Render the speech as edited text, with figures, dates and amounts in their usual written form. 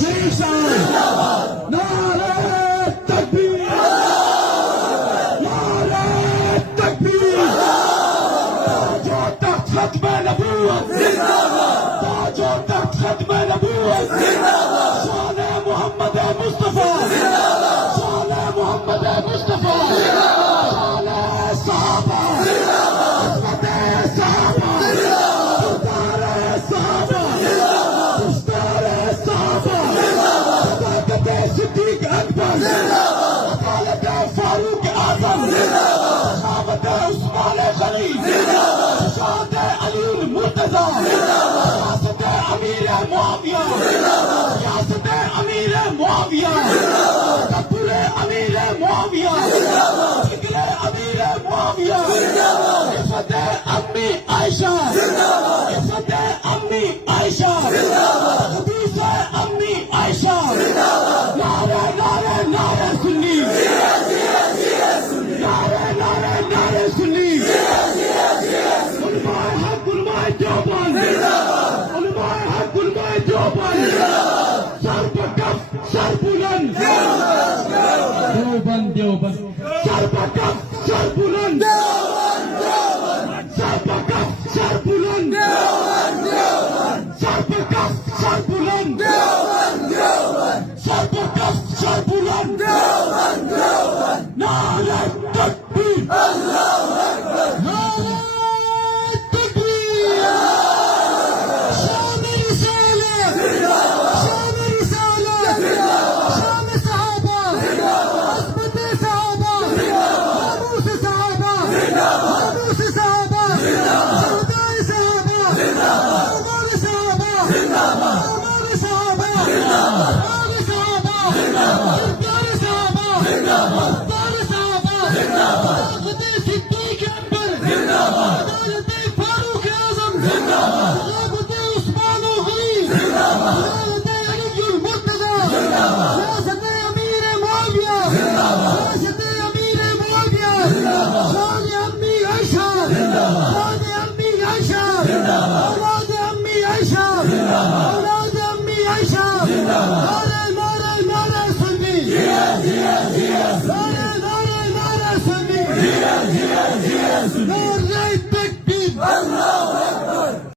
शीशा नारे तकबीर नारे तकबीर ताजो तख्त खत्म नबूवत ताजो तख्त खत्म नबूवत शान मोहम्मद मुस्तफा शान मोहम्मद मुस्तफा शान साहबा अज़मत साहबा उस्ताद साहबा उस्ताद साहबा सदाकत सिद्दीक अकबर अदालत फारूक आज़म सखावत उस्मान गनी शान अली मुर्तज़ा रियासत अमीर मुआविया रियासत अमीर मुआविया तकबीर अमीर मुआविया फिक्र अमीर मुआविया इफ़्फ़त अम्मी आयशा इफ़्फ़त अम्मी आयशा